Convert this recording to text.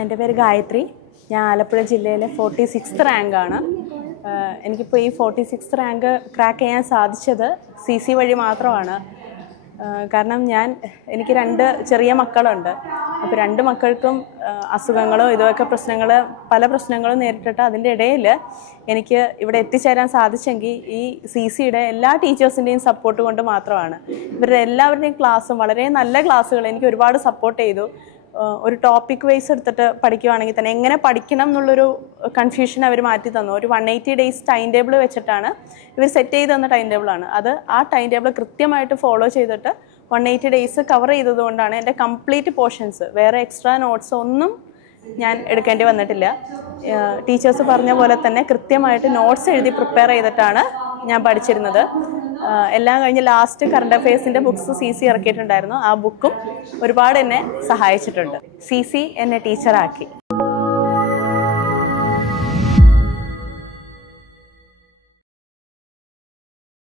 എൻ്റെ പേര് ഗായത്രി. ഞാൻ ആലപ്പുഴ ജില്ലയിലെ 46th റാങ്കാണ്. എനിക്കിപ്പോൾ ഈ 46th റാങ്ക് ക്രാക്ക് ചെയ്യാൻ സാധിച്ചത് CC വഴി മാത്രമാണ്. കാരണം എനിക്ക് 2 ചെറിയ മക്കളുണ്ട്. അപ്പോൾ 2 മക്കൾക്കും അസുഖങ്ങളോ ഇതൊക്കെ പല പ്രശ്നങ്ങളും നേരിട്ടിട്ട് അതിൻ്റെ ഇടയിൽ എനിക്ക് ഇവിടെ എത്തിച്ചേരാൻ സാധിച്ചെങ്കിൽ ഈ CCയുടെ എല്ലാ ടീച്ചേഴ്സിൻ്റെയും സപ്പോർട്ട് കൊണ്ട് മാത്രമാണ്. ഇവരുടെ എല്ലാവരുടെയും ക്ലാസ്സും വളരെ നല്ല ക്ലാസ്സുകൾ എനിക്ക് ഒരുപാട് സപ്പോർട്ട് ചെയ്തു. ഒരു ടോപ്പിക് വൈസ് എടുത്തിട്ട് പഠിക്കുകയാണെങ്കിൽ തന്നെ എങ്ങനെ പഠിക്കണം എന്നുള്ളൊരു കൺഫ്യൂഷൻ അവർ മാറ്റി തന്നു. ഒരു 180 days ടൈം ടേബിൾ വെച്ചിട്ടാണ് ഇവർ സെറ്റ് ചെയ്ത് തന്ന ടൈം ടേബിളാണ് അത്. ആ ടൈം ടേബിൾ കൃത്യമായിട്ട് ഫോളോ ചെയ്തിട്ട് 180 days കവർ ചെയ്തതുകൊണ്ടാണ് എൻ്റെ കംപ്ലീറ്റ് പോർഷൻസ്, വേറെ എക്സ്ട്രാ നോട്ട്സ് ഒന്നും ഞാൻ എടുക്കേണ്ടി വന്നിട്ടില്ല. ടീച്ചേഴ്സ് പറഞ്ഞ പോലെ തന്നെ കൃത്യമായിട്ട് നോട്ട്സ് എഴുതി പ്രിപ്പയർ ചെയ്തിട്ടാണ് ഞാൻ പഠിച്ചിരുന്നത്. എല്ലാം കഴിഞ്ഞ് ലാസ്റ്റ് കറണ്ട് അഫയേഴ്സിൻ്റെ ബുക്സ് CC ഇറക്കിയിട്ടുണ്ടായിരുന്നു. ആ ബുക്കും ഒരുപാട് എന്നെ സഹായിച്ചിട്ടുണ്ട്. CC എന്നെ ടീച്ചറാക്കി.